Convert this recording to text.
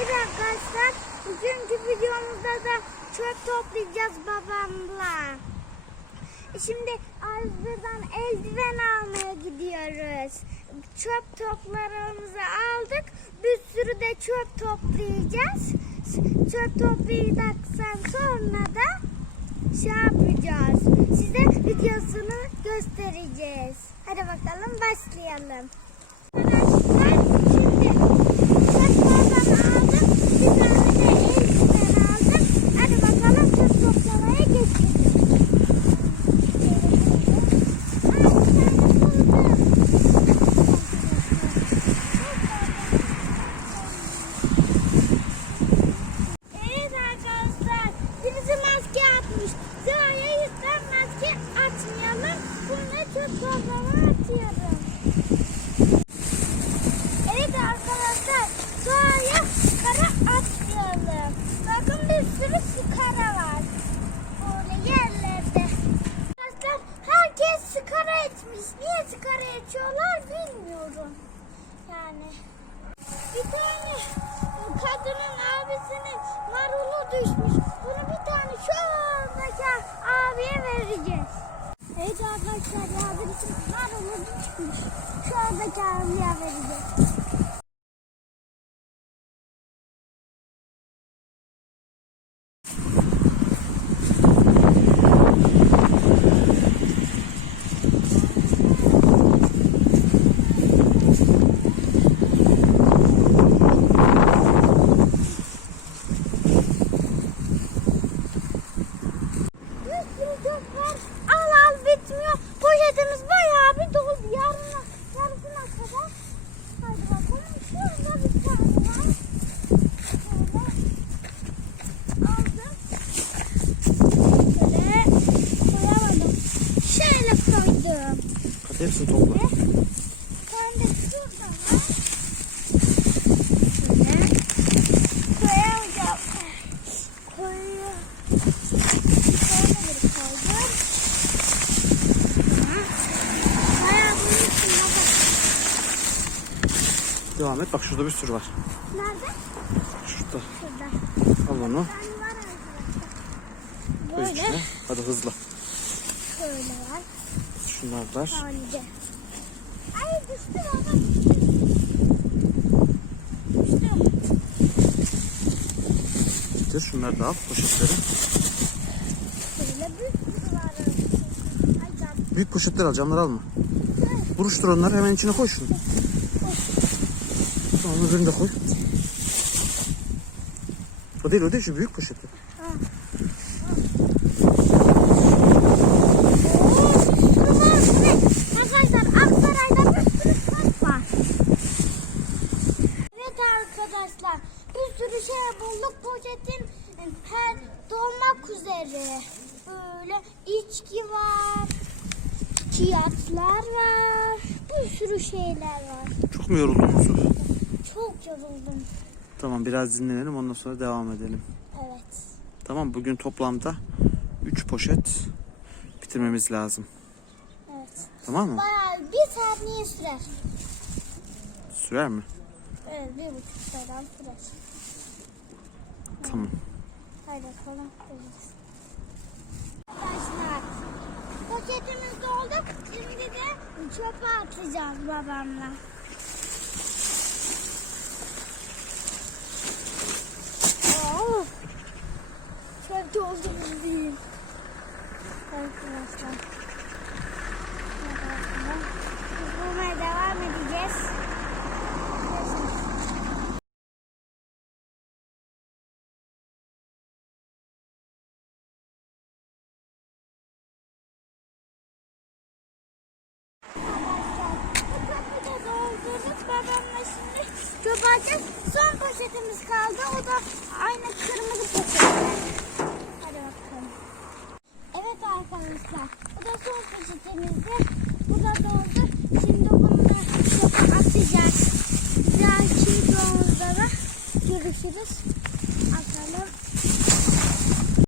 Evet arkadaşlar, bugünkü videomuzda da çöp toplayacağız babamla. Şimdi Arzur'dan eldiven almaya gidiyoruz. Çöp toplarımızı aldık. Bir sürü de çöp toplayacağız. Çöp toplayacaktan sonra da şey yapacağız. Size videosunu göstereceğiz. Hadi bakalım başlayalım. Arkadaşlar şimdi çöp torbanı aldım. Bir tane de eldiven aldım. Hadi bakalım çöp toplamaya geçelim. Evet arkadaşlar, birisi maske atmış. Doğaya yüzden maske atmayalım. Bunu çöp torbama atıyorum. Evet arkadaşlar, doğaya kara atmayalım. Bakın bir sürü sigara var. Böyle yerlerde. Arkadaşlar herkes içmiş. Niye sigara içiyorlar bilmiyorum. Yani bir tane kadının abisinin marulu düşmüş. Bunu bir tane şuradaki abiye vereceğiz. Evet arkadaşlar abisinin marulu düşmüş. Şuradaki abiye vereceğiz. Bir sürü çöp var. Al al bitmiyor. Poşetimiz bayağı bir doldu. Yarına, yarısına kadar. Hadi bakalım. Şurada bir tane var. Şöyle aldım. Şöyle koyamadım. Şöyle koydum. Kat hepsini topla. Bir tane de şurada var. Şöyle koyacağım. Koyuyor. Şöyle bir koydum. Bayağı bunun içinde bak. Devam et. Bak şurada bir sürü var. Nerede? Şurada. Şurada. Al onu. Böyle. Hadi hızlı. Şöyle var. Şunlar var. Halde. Ay düştü baba. Düştü. Getir şunları da al. Poşetleri. Büyük poşetler al. Camları alma. Buruştur onları. Hemen içine koy şunu. Tamam öbürünü de koy. O değil o değil şu büyük poşeti. Arkadaşlar Aksaray'da bir sürü park var. Evet arkadaşlar bir sürü şey bulduk poşetin her dolmak üzere. Böyle içki var. Kiyatlar var. Bir sürü şeyler var. Çok mu yoruldun Yusuf? Çok yoruldum. Tamam biraz dinlenelim ondan sonra devam edelim. Evet. Tamam bugün toplamda 3 poşet bitirmemiz lazım. Evet. Tamam mı? Bayağı bir saniye sürer. Sürer mi? Evet bir buçuk saat sürer. Tamam. Haydi bakalım. Arkadaşlar poşetimiz doldu. Şimdi de çöpe atacağız babamla. Oh, çöp doldu bizim. Arkadaşlar. Bulmaya devam edeceğiz. Atacağız. Son poşetimiz kaldı. O da aynı kırmızı poşet. Hadi bakalım. Evet arkadaşlar. Bu da son poşetimizdi. Bu da doldu. Şimdi bunu da atacağız. Bir dahaki videomuzda da görüşürüz.